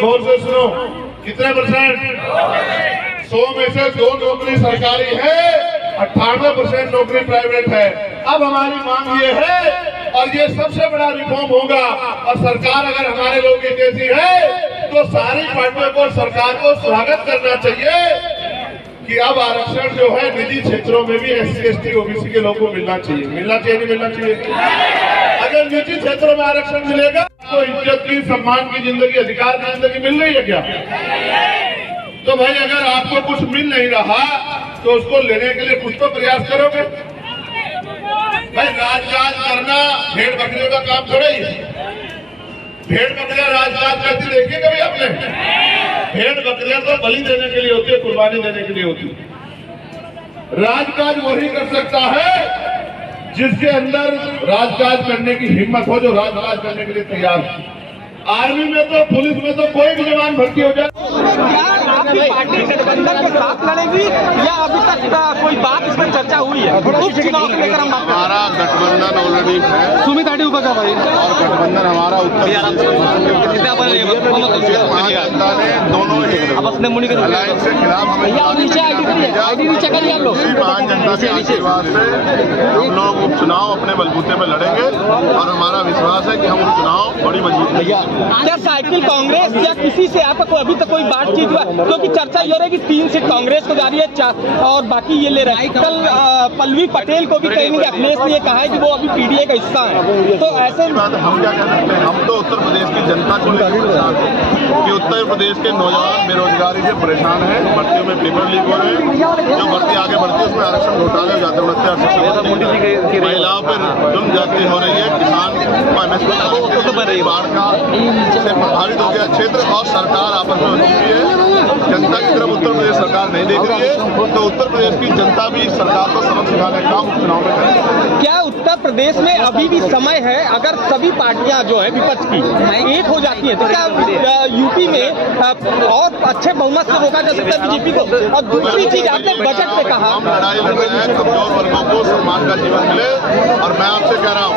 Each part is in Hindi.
गौर से सुनो, कितने परसेंट? 100 में से 2 नौकरी सरकारी है, 98% नौकरी प्राइवेट है। अब हमारी मांग ये है, और ये सबसे बड़ा रिफॉर्म होगा, और सरकार अगर हमारे लोगों की जैसी है तो सारी पार्टियों को, सरकार को स्वागत करना चाहिए कि अब आरक्षण जो है निजी क्षेत्रों में भी SC ST OBC के लोगों को मिलना चाहिए। मिलना चाहिए, नहीं मिलना चाहिए? अगर निजी क्षेत्रों में आरक्षण मिलेगा तो इज्जत की, सम्मान की जिंदगी, अधिकार की जिंदगी मिल रही है क्या? तो भाई अगर आपको कुछ मिल नहीं रहा तो उसको लेने के लिए कुछ तो प्रयास करोगे। भाई राजकाज करना भेड़ बकरियों का काम थोड़ा ही है। भेड़ बकरियां राजकाज करती देखिए कभी आपने? भेड़ बकरियां तो बलि देने के लिए होती है, कुर्बानी देने के लिए होती है। राजकाज वही कर सकता है जिसके अंदर राजकाज करने की हिम्मत हो, जो राजकाज करने के लिए तैयार हो। आर्मी में तो, पुलिस में तो कोई भी जवान भर्ती हो जाए। आपकी पार्टी गठबंधन के साथ लड़ेगी या अभी तक कोई बात इस पर चर्चा हुई है? उपचुनाव को लेकर हम बात हमारा गठबंधन ऑलरेडी है, सुमित आटी उपर का भाई, और गठबंधन हमारा उत्तर जनता ने दोनों अलायंस के खिलाफ हमें महान जनता के आशीर्वाद से हम लोग उपचुनाव अपने बलबूते पर लड़ेंगे, और हमारा विश्वास है कि हम उपचुनाव बड़ी मजबूती। क्या साइकिल कांग्रेस या किसी से आपका अभी तक कोई बातचीत हुआ? क्योंकि चर्चा ये रही कि 3 सीट कांग्रेस को जा रही है और बाकी ये ले रहे हैं। कल पल्लवी पटेल को भी कहीं अखिलेश ने ये कहा है कि वो अभी PDA का हिस्सा है, तो ऐसे बात हम क्या कह सकते हैं? हम तो उत्तर प्रदेश की जनता को लेकर परेशान है कि उत्तर प्रदेश के नौजवान बेरोजगारी से परेशान हैं, भर्तियों में पेपर लीक हो रहे हैं, जो भर्ती आगे बढ़ती है उसमें आरक्षण घोटाले हो जाते हैं, महिलाओं पर जुल्म जाती हो रही है, किसान बाढ़ का से प्रभावित हो गया क्षेत्र, और सरकार आपस में उलझी है। जनता की तरफ उत्तर प्रदेश सरकार नहीं देख रही है, तो उत्तर प्रदेश की जनता भी सरकार को सबक सिखाने का काम उपचुनाव में करेगी। क्या उत्तर प्रदेश में अभी भी समय है, अगर सभी पार्टियां जो है विपक्ष की एक हो जाती है तो क्या यूपी में और अच्छे बहुमत से रोका जा सकता है बीजेपी को? और दूसरी चीज आपने बजट में कहा, हम लड़ाई लड़ रहे हैं कमजोर वर्गों को सम्मान का जीवन मिले, और मैं आपसे कह रहा हूँ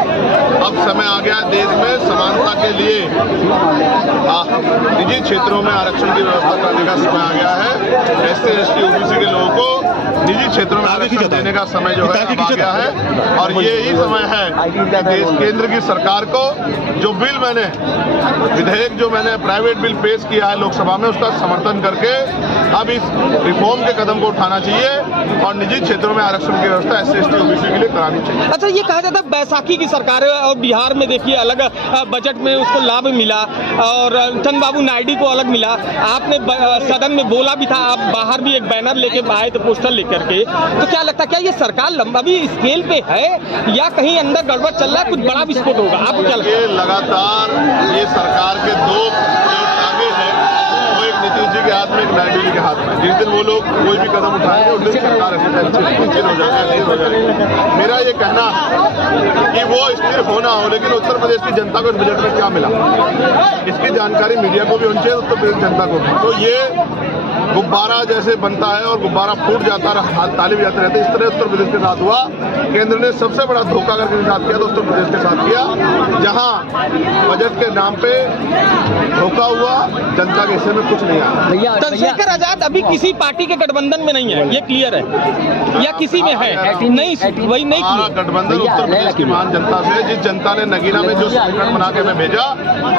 अब समय आ गया देश में समानता के लिए निजी क्षेत्रों में आरक्षण की व्यवस्था करने का समय आ गया है। SC ST OBC के लोगों को निजी क्षेत्रों में आरक्षण देने का समय जो है अब आ गया है, और ये ही समय है कि देश केंद्र की सरकार को जो बिल मैंने विधेयक जो मैंने प्राइवेट बिल पेश किया है लोकसभा में, उसका समर्थन करके अब इस रिफॉर्म के कदम को उठाना चाहिए और निजी क्षेत्रों में आरक्षण की व्यवस्था SC ST OBC के लिए करानी चाहिए। अच्छा, ये कहा जाता है बैसाखी की सरकार है और बिहार में देखिए अलग बजट में उसको लाभ मिला और चंद्रबाबू नायडू को अलग मिला। आपने सदन में बोला भी था, आप बाहर भी एक बैनर लेके आए थे, पोस्टर लेकर के, तो क्या लगता है क्या ये सरकार लंबा भी स्केल पे है या कहीं अंदर गड़बड़ चल रहा है, कुछ बड़ा विस्फोट होगा? आपको क्या लगता है? ये लगातार ये सरकार के 2 टांगे हैं, वो एक नीतीश जी के हाथ में, एक नायडू जी के हाथ में। जिस दिन वो लोग कोई भी कदम उठाएंगे उस दिन सरकार स्थिर हो जाएगी। मेरा ये कहना है कि वो स्थिर होना हो, लेकिन उत्तर प्रदेश की जनता को इस बजट में क्या मिला इसकी जानकारी मीडिया को भी होनी चाहिए, उत्तर प्रदेश जनता को भी। तो ये गुब्बारा जैसे बनता है और गुब्बारा फूट जाता है, ताली भी जाते रहते, इस तरह उत्तर प्रदेश के साथ हुआ। केंद्र ने सबसे बड़ा धोखा करके साथ किया तो उत्तर प्रदेश के साथ किया, जहां बजट के नाम पे धोखा हुआ, जनता के हिस्से में कुछ नहीं आया। चंद्रशेखर आजाद अभी किसी पार्टी के गठबंधन में नहीं है, ये क्लियर है या किसी में है? नहीं, वही नहीं। हमारा गठबंधन उत्तर प्रदेश की महान जनता से, जिस जनता ने नगीना में जो समीकरण बना के हमें भेजा,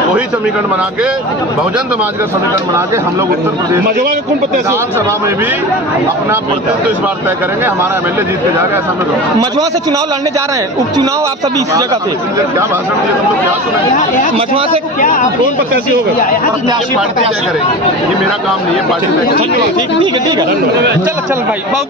वही समीकरण बना के, बहुजन समाज का समीकरण बना के हम लोग उत्तर प्रदेश विधानसभा में भी अपना प्रतिनिधित्व इस बार तय करेंगे। हमारा MLA जीत के जाएगा, ऐसा मैं मझवा से चुनाव लड़ने जा रहे हैं, उपचुनाव आप सभी इस जगह पे क्या भाषण दिए, तुम लोग क्या सुनाएंगे? मझवा से कौन प्रत्याशी होगा? ये पार्टी तय करेगी, ये मेरा काम नहीं है, पार्टी तय करेगी। ठीक है चल भाई।